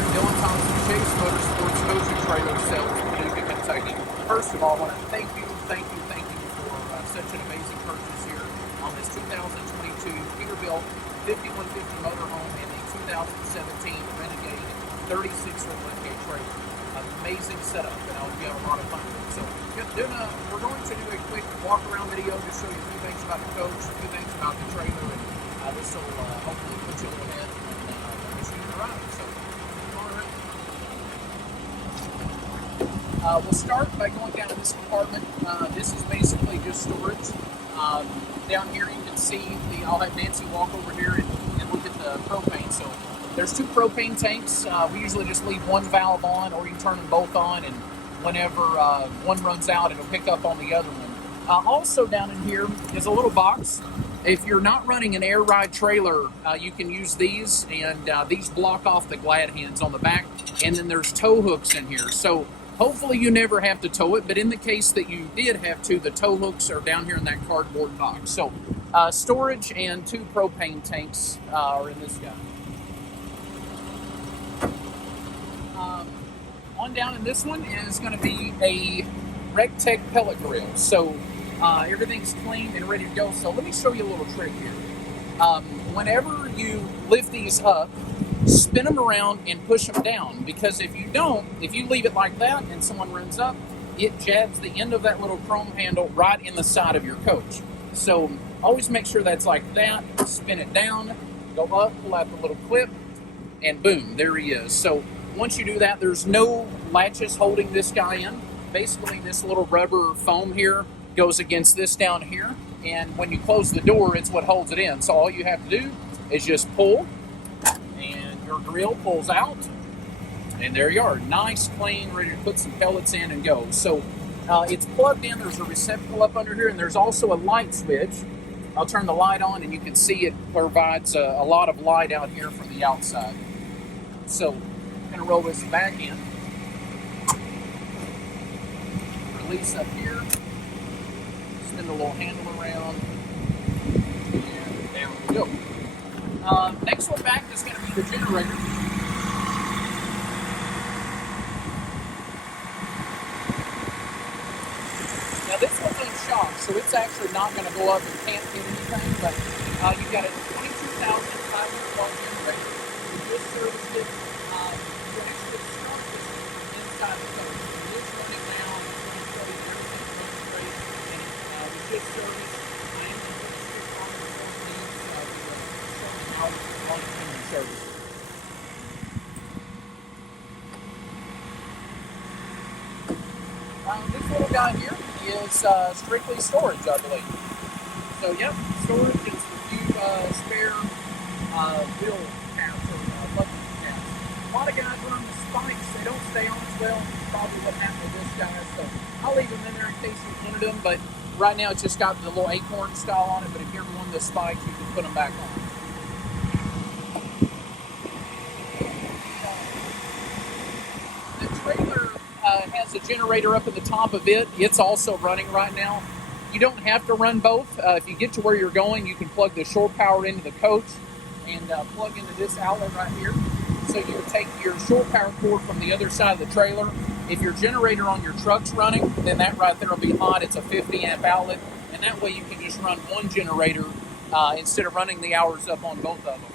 Martin Dillon Thompson Chase Motorsports Coach and Trailer Sales in Paducah, Kentucky. First of all, I want to thank you for such an amazing purchase here on this 2022 Peterbilt 5150 Motorhome and the 2017 Renegade 36-foot liftgate trailer. Amazing setup, and I hope you have a lot of fun with it. So we're going to do a quick walk around video to show you a few things about the coach, a few things about the trailer, and this will hopefully put you a little ahead and wish you a ride. So come on around. We'll start by going down to this compartment. This is basically just storage. Down here you can see I'll have Nancy walk over here and look at the propane. So there's two propane tanks. We usually just leave one valve on, or you can turn them both on, and whenever one runs out, it'll pick up on the other one. Also down in here is a little box. If you're not running an air ride trailer, you can use these, and these block off the glad hands on the back, and then there's tow hooks in here. So hopefully you never have to tow it, but in the case that you did have to, the tow hooks are down here in that cardboard box. So storage and two propane tanks are in this guy. On down in this one is going to be a RecTech pellet grill. So everything's clean and ready to go. So let me show you a little trick here. Whenever you lift these up, spin them around and push them down, because if you leave it like that and someone runs up, it jabs the end of that little chrome handle right in the side of your coach. So always make sure that's like that. Spin it down, go up, pull out the little clip, and boom, there he is. So once you do that, there's no latches holding this guy in. Basically, this little rubber foam here goes against this down here, and when you close the door, it's what holds it in. So all you have to do is just pull, and your grill pulls out, and there you are. Nice, clean, ready to put some pellets in and go. So it's plugged in. There's a receptacle up under here, and there's also a light switch. I'll turn the light on, and you can see it provides a lot of light out here from the outside. So I'm going to roll this back in. Release up here. Spin the little handle around. And down we go. Next one back is going to be the generator. Now this one's unshocked, so it's actually not going to go up and can't hit anything, but you've got a 22,500 watt generator. We just serviced it. You actually start this inside the coach. It is running now. I'm going to show you everything's running great. And we just serviced. I am going to stick on the front needs. Showing how on the service. This little guy here is strictly storage, I believe. So, yep, storage is a few spare wheel caps or bucket caps. A lot of guys run the spikes. They don't stay on as well. Probably what happened with this guy. So I'll leave them in there in case you wanted them. But right now it's just got the little acorn style on it. But if you ever want the spikes, you can put them back on. The trailer has a generator up at the top of it. It's also running right now. You don't have to run both. If you get to where you're going, you can plug the shore power into the coach and plug into this outlet right here. So you take your shore power cord from the other side of the trailer. If your generator on your truck's running, then that right there will be hot. It's a 50 amp outlet, and that way you can just run one generator instead of running the hours up on both of them.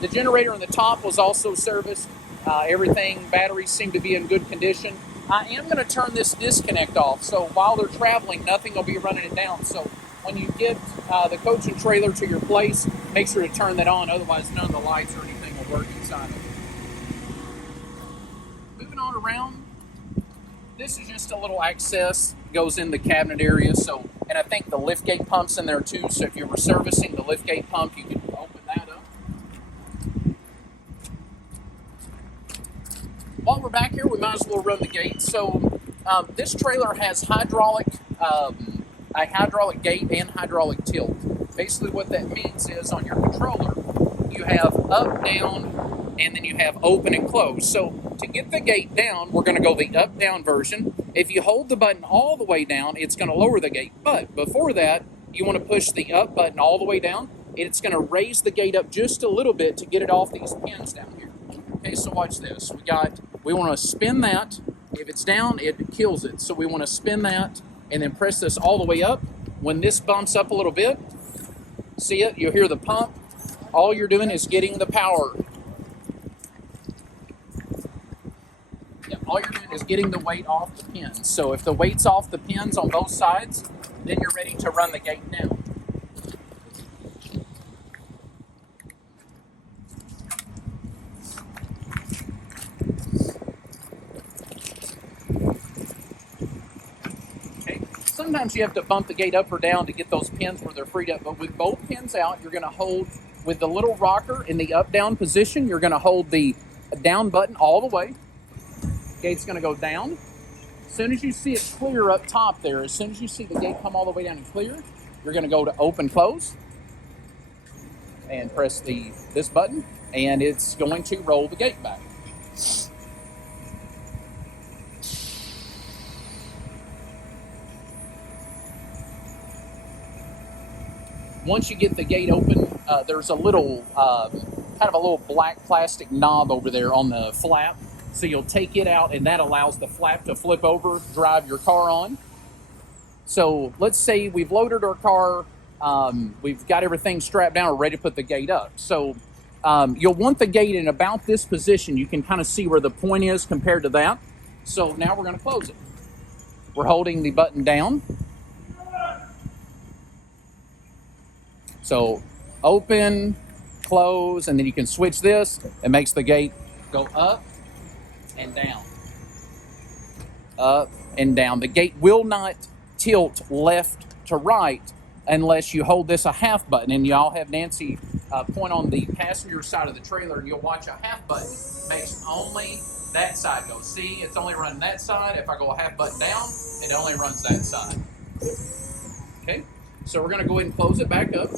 The generator on the top was also serviced. Everything, batteries seem to be in good condition. I am going to turn this disconnect off, so while they're traveling, nothing will be running it down. So when you get the coach and trailer to your place, make sure to turn that on, otherwise none of the lights or anything will work inside of it. Moving on around, this is just a little access, goes in the cabinet area, so, and I think the liftgate pump's in there too, so if you were servicing the liftgate pump, you could open that up. While we're back here, we might as well run the gate. So this trailer has a hydraulic gate and hydraulic tilt. Basically what that means is on your controller, you have up, down, and then you have open and close. So to get the gate down, we're going to go the up-down version. If you hold the button all the way down, it's going to lower the gate. But before that, you want to push the up button all the way down. It's going to raise the gate up just a little bit to get it off these pins down here. Okay, so watch this. We want to spin that. If it's down, it kills it. So we want to spin that and then press this all the way up. When this bumps up a little bit, see it? You'll hear the pump. All you're doing is getting the power. Yeah, all you're doing is getting the weight off the pins. So if the weight's off the pins on both sides, then you're ready to run the gate down. Sometimes you have to bump the gate up or down to get those pins where they're freed up, but with both pins out, you're going to hold with the little rocker in the up-down position. You're going to hold the down button all the way. Gate's going to go down. As soon as you see it clear up top there, as soon as you see the gate come all the way down and clear, you're going to go to open close and press this button, and it's going to roll the gate back. Once you get the gate open, there's a little, kind of a little black plastic knob over there on the flap. So you'll take it out, and that allows the flap to flip over, drive your car on. So let's say we've loaded our car, we've got everything strapped down, we're ready to put the gate up. So you'll want the gate in about this position. You can kind of see where the point is compared to that. So now we're going to close it. We're holding the button down. So open, close, and then you can switch this. It makes the gate go up and down. Up and down. The gate will not tilt left to right unless you hold this a half button. And y'all have Nancy point on the passenger side of the trailer, and you'll watch a half button makes only that side go. See, it's only running that side. If I go a half button down, it only runs that side. Okay. So we're going to go ahead and close it back up.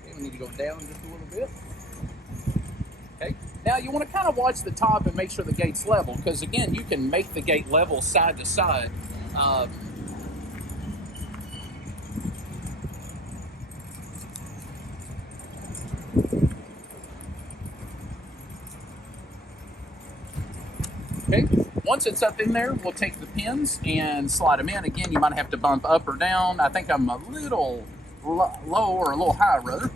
Okay, we need to go down just a little bit. Okay. Now you want to kind of watch the top and make sure the gate's level, because again, you can make the gate level side to side. Okay. Once it's up in there, we'll take the pins and slide them in. Again, you might have to bump up or down. I think I'm a little low or a little high, rather.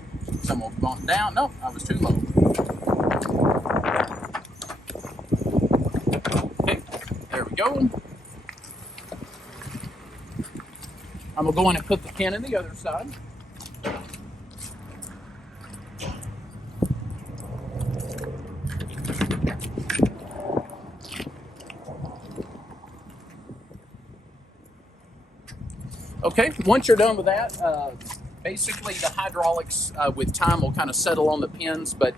So I'm going to bump down. Nope, I was too low. Okay, there we go. I'm going to go in and put the pin in the other side. Okay, once you're done with that, basically the hydraulics with time will kind of settle on the pins, but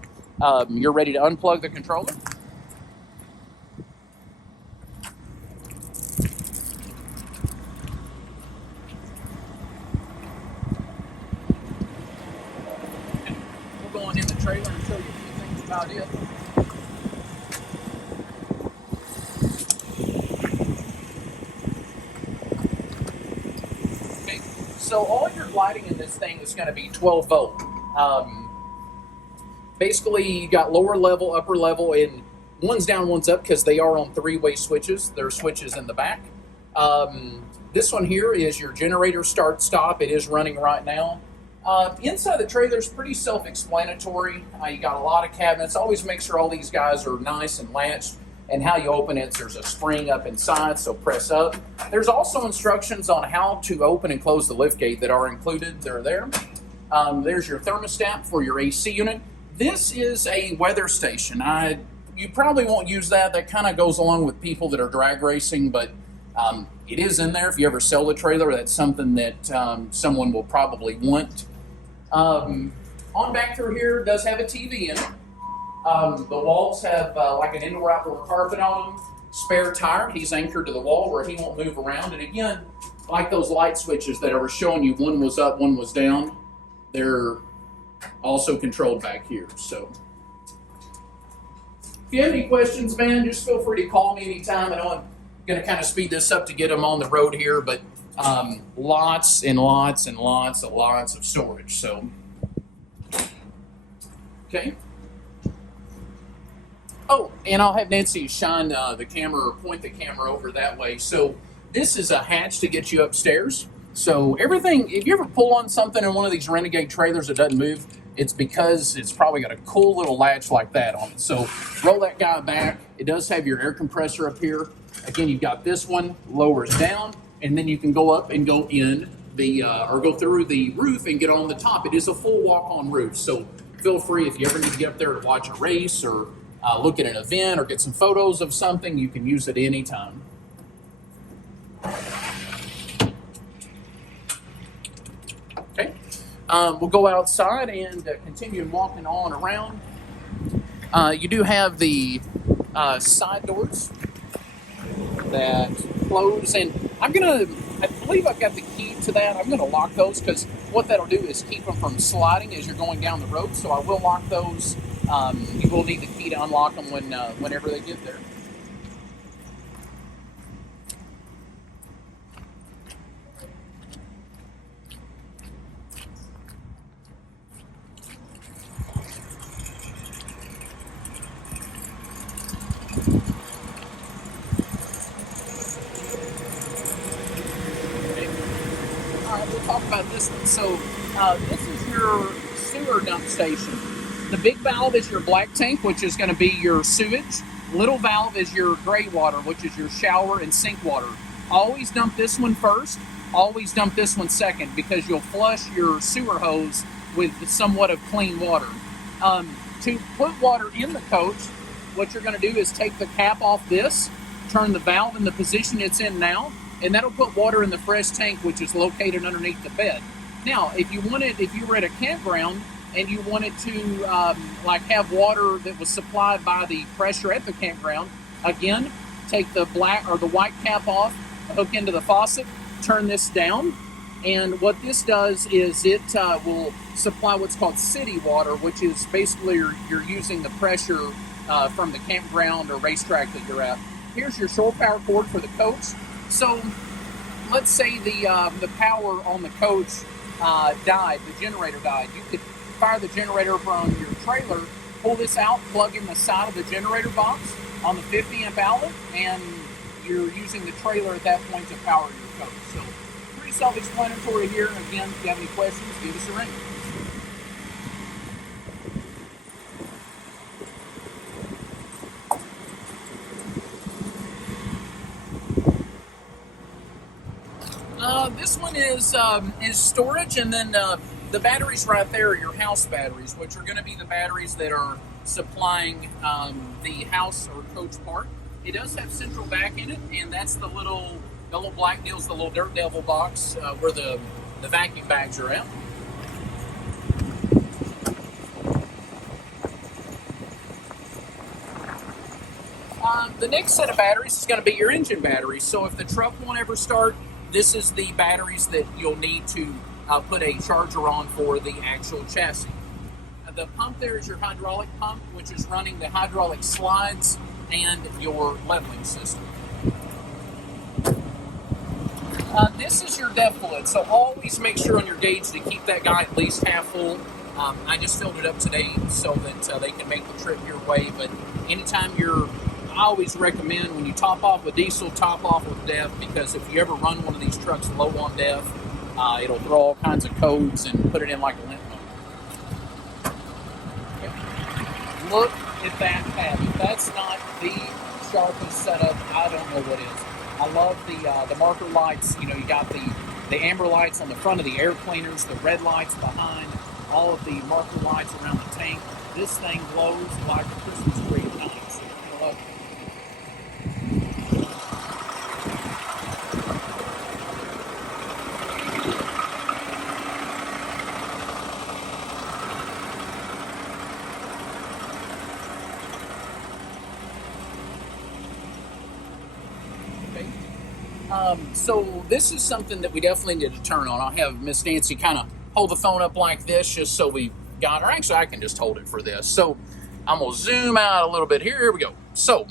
you're ready to unplug the controller. We'll go on in the trailer and show you a few things about it. So all your lighting in this thing is going to be 12 volt. Basically, you got lower level, upper level, and one's down, one's up because they are on three-way switches. There are switches in the back. This one here is your generator start-stop. It is running right now. Inside the trailer is pretty self-explanatory. You got a lot of cabinets. Always make sure all these guys are nice and latched. And how you open it, there's a spring up inside, so press up. There's also instructions on how to open and close the liftgate that are included. They're there. There's your thermostat for your AC unit. This is a weather station. You probably won't use that. That kind of goes along with people that are drag racing, but it is in there. If you ever sell the trailer, that's something that someone will probably want. On back through here, does have a TV in it. The walls have like an indoor-outdoor carpet on them. Spare tire. He's anchored to the wall where he won't move around. And again, like those light switches that I was showing you, one was up, one was down. They're also controlled back here. So if you have any questions, man, just feel free to call me anytime. I know I'm going to kind of speed this up to get them on the road here, but lots and lots and lots of storage. So, okay. Oh, and I'll have Nancy shine the camera or point the camera over that way. So this is a hatch to get you upstairs. So everything, if you ever pull on something in one of these Renegade trailers that doesn't move, it's because it's probably got a cool little latch like that on it. So roll that guy back. It does have your air compressor up here. Again, you've got this one, lowers down, and then you can go up and go in the, or go through the roof and get on the top. It is a full walk-on roof. So feel free, if you ever need to get up there to watch a race or look at an event or get some photos of something, you can use it anytime. Okay, we'll go outside and continue walking on around. You do have the side doors that close, and I believe I've got the key to that. I'm going to lock those because what that'll do is keep them from sliding as you're going down the road. So I will lock those. You will need the key to unlock them whenever they get there. We'll talk about this one. So this is your sewer dump station. The big valve is your black tank, which is going to be your sewage. Little valve is your gray water, which is your shower and sink water. Always dump this one first. Always dump this one second, because you'll flush your sewer hose with somewhat of clean water. To put water in the coach, what you're going to do is take the cap off this, turn the valve in the position it's in now, and that'll put water in the fresh tank, which is located underneath the bed. Now, if you were at a campground and you wanted to have water that was supplied by the pressure at the campground, again, take the black or the white cap off, hook into the faucet, turn this down, and what this does is it will supply what's called city water, which is basically you're using the pressure from the campground or racetrack that you're at. Here's your shore power cord for the coach. So let's say the power on the coach died, the generator died. You could fire the generator from your trailer, pull this out, plug in the side of the generator box on the 50 amp outlet, and you're using the trailer at that point to power your coach. So pretty self-explanatory here. Again, if you have any questions, give us a ring. This one is storage, and then the batteries right there are your house batteries, which are going to be the batteries that are supplying the house or coach part. It does have central vac in it, and that's the little black deal's the little Dirt Devil box where the vacuum bags are at. The next set of batteries is going to be your engine batteries. So if the truck won't ever start, this is the batteries that you'll need to put a charger on for the actual chassis. The pump there is your hydraulic pump, which is running the hydraulic slides and your leveling system. This is your depth fluid, so always make sure on your gauge to keep that guy at least half full. I just filled it up today so that they can make the trip your way, but anytime I always recommend when you top off with diesel, top off with DEF, because if you ever run one of these trucks low on DEF, it'll throw all kinds of codes and put it in like a limp motor. Okay. Look at that pad. If that's not the sharpest setup, I don't know what is. I love the marker lights. You know, you got the amber lights on the front of the air cleaners, the red lights behind, all of the marker lights around the tank. This thing glows like a Christmas tree at night. So you're gonna love it. So this is something that we definitely need to turn on. I'll have Miss Nancy kind of hold the phone up like this just so we got her. Actually, I can just hold it for this. So I'm going to zoom out a little bit here. Here we go. So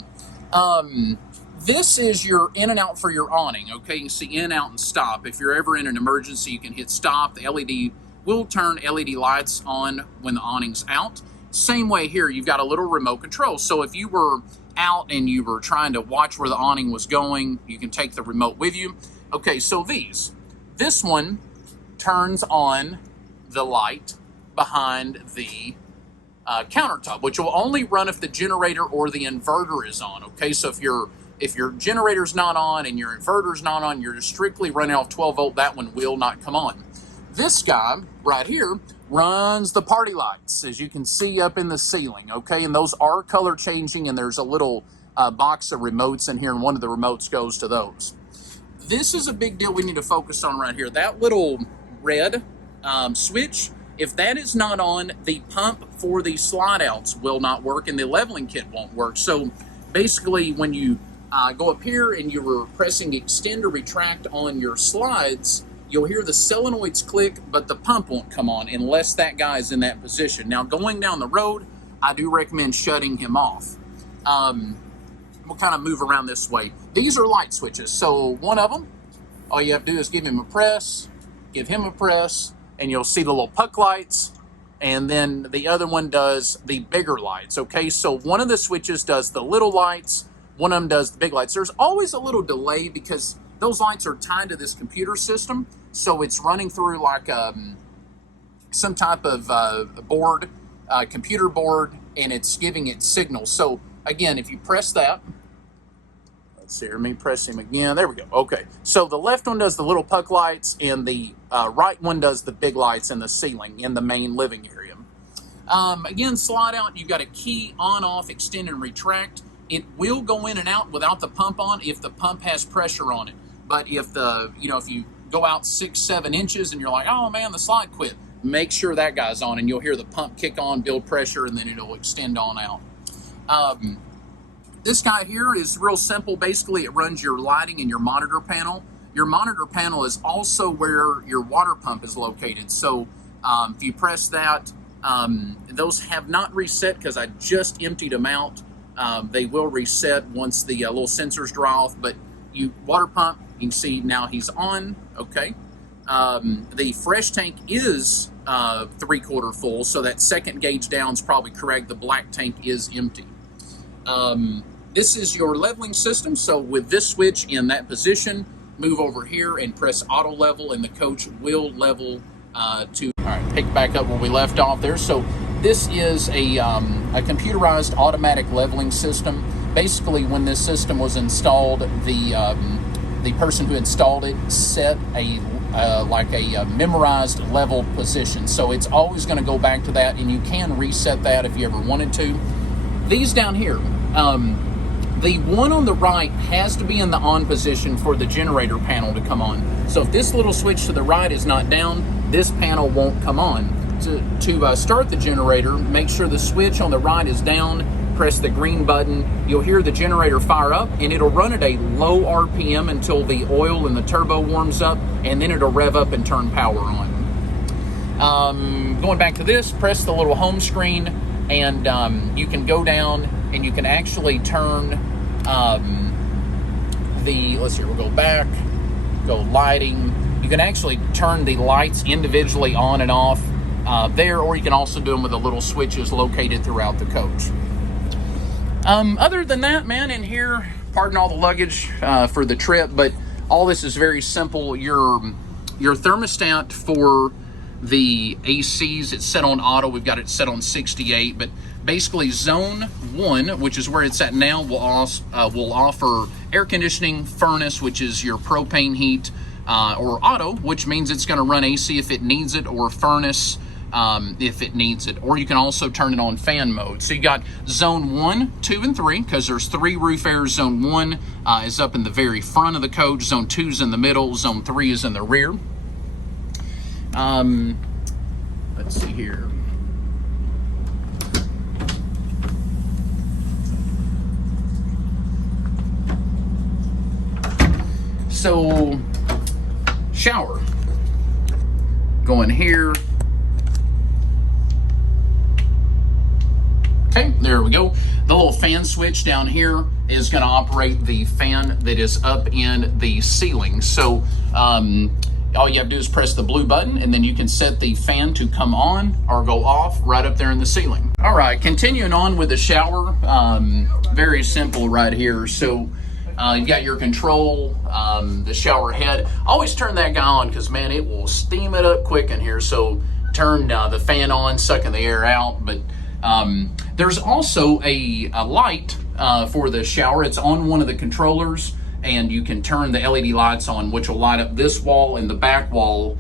this is your in and out for your awning. Okay, you can see in, out, and stop. If you're ever in an emergency, you can hit stop. The LED will turn LED lights on when the awning's out. Same way here, you've got a little remote control. So if you were out and you were trying to watch where the awning was going, you can take the remote with you. Okay, so this one turns on the light behind the countertop, which will only run if the generator or the inverter is on. Okay, so if your generator's not on and your inverter's not on, you're just strictly running off 12 volt, that one will not come on. This guy right here runs the party lights, as you can see up in the ceiling, okay? And those are color changing, and there's a little box of remotes in here, and one of the remotes goes to those. This is a big deal we need to focus on right here. That little red switch, if that is not on, the pump for the slide outs will not work, and the leveling kit won't work. So basically, when you go up here and you were pressing extend or retract on your slides, you'll hear the solenoids click, but the pump won't come on unless that guy is in that position. Now, going down the road, I do recommend shutting him off. We'll kind of move around this way. These are light switches. So one of them, all you have to do is give him a press, and you'll see the little puck lights. And then the other one does the bigger lights, okay? So one of the switches does the little lights, one of them does the big lights. There's always a little delay because those lights are tied to this computer system, so it's running through like some type of board, computer board, and it's giving it signals. So again, if you press that, let's see, let me press him again. There we go. Okay, so the left one does the little puck lights, and the right one does the big lights in the ceiling in the main living area. Again, slide out, you've got a key on, off, extend, and retract. It will go in and out without the pump on if the pump has pressure on it. But if if you go out 6-7 inches and you're like, oh man, the slide quit, make sure that guy's on, and you'll hear the pump kick on, build pressure, and then it'll extend on out. This guy here is real simple. Basically, it runs your lighting and your monitor panel. Your monitor panel is also where your water pump is located. So if you press that, those have not reset because I just emptied them out. They will reset once the little sensors draw off, but water pump, you can see now he's on, okay. The fresh tank is 3/4 full, so that second gauge down is probably correct. The black tank is empty. This is your leveling system, so with this switch in that position, move over here and press auto level, and the coach will level to, all right, pick back up where we left off there. So this is a computerized automatic leveling system. Basically, when this system was installed, the person who installed it set a memorized leveled position. So it's always going to go back to that, and you can reset that if you ever wanted to. These down here, the one on the right has to be in the on position for the generator panel to come on. So if this little switch to the right is not down, this panel won't come on. To start the generator, make sure the switch on the right is down, press the green button. You'll hear the generator fire up, and it'll run at a low RPM until the oil and the turbo warms up, and then it'll rev up and turn power on. Going back to this, press the little home screen, and you can go down and you can actually turn let's see, we'll go back, go lighting. You can actually turn the lights individually on and off there, or you can also do them with the little switches located throughout the coach. Other than that, man, in here, pardon all the luggage for the trip, but all this is very simple. Your thermostat for the ACs, it's set on auto. We've got it set on 68, but basically zone 1, which is where it's at now, will offer air conditioning, furnace, which is your propane heat, or auto, which means it's going to run AC if it needs it, or furnace if it needs it. Or you can also turn it on fan mode. So you got zone 1, 2, and 3, because there's 3 roof airs. Zone 1 is up in the very front of the coach. Zone 2 is in the middle. Zone 3 is in the rear. Let's see here. so shower. Go in here. Okay, there we go. The little fan switch down here is going to operate the fan that is up in the ceiling. So all you have to do is press the blue button, and then you can set the fan to come on or go off right up there in the ceiling. All right, continuing on with the shower. Very simple right here. So you've got your control, the shower head. Always turn that guy on because, man, it will steam it up quick in here. So turn the fan on, sucking the air out. But there's also a light for the shower. It's on one of the controllers, and you can turn the LED lights on, which will light up this wall and the back wall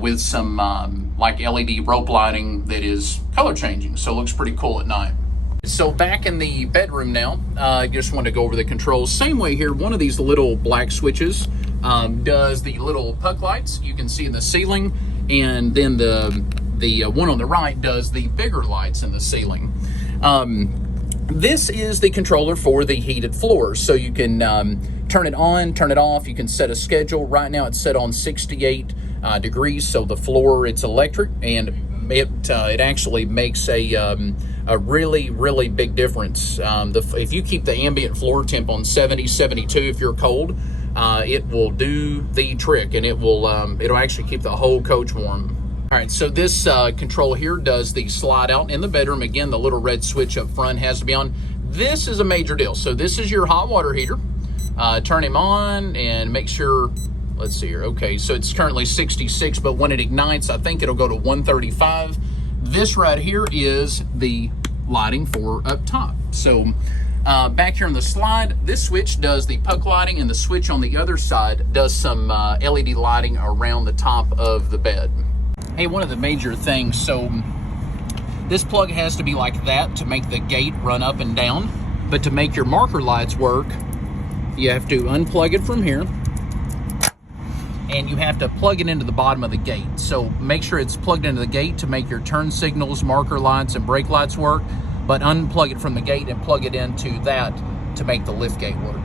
with some like LED rope lighting that is color changing. So it looks pretty cool at night. So back in the bedroom now, I just want to go over the controls. Same way here, one of these little black switches does the little puck lights you can see in the ceiling, and then the one on the right does the bigger lights in the ceiling. This is the controller for the heated floors, so you can turn it on, turn it off. You can set a schedule. Right now it's set on 68 degrees, so the floor, it's electric, and it actually makes a really big difference. If you keep the ambient floor temp on 70, 72, if you're cold, it will do the trick, and it'll actually keep the whole coach warm. All right, so this control here does the slide out in the bedroom. Again, the little red switch up front has to be on. This is a major deal. So this is your hot water heater. Turn him on and make sure, let's see here. Okay, so it's currently 66, but when it ignites, I think it'll go to 135. This right here is the lighting for up top. So back here on the slide, this switch does the puck lighting, and the switch on the other side does some LED lighting around the top of the bed. Hey, one of the major things, so this plug has to be like that to make the gate run up and down, but to make your marker lights work, you have to unplug it from here, and you have to plug it into the bottom of the gate. So make sure it's plugged into the gate to make your turn signals, marker lights, and brake lights work, but unplug it from the gate and plug it into that to make the lift gate work.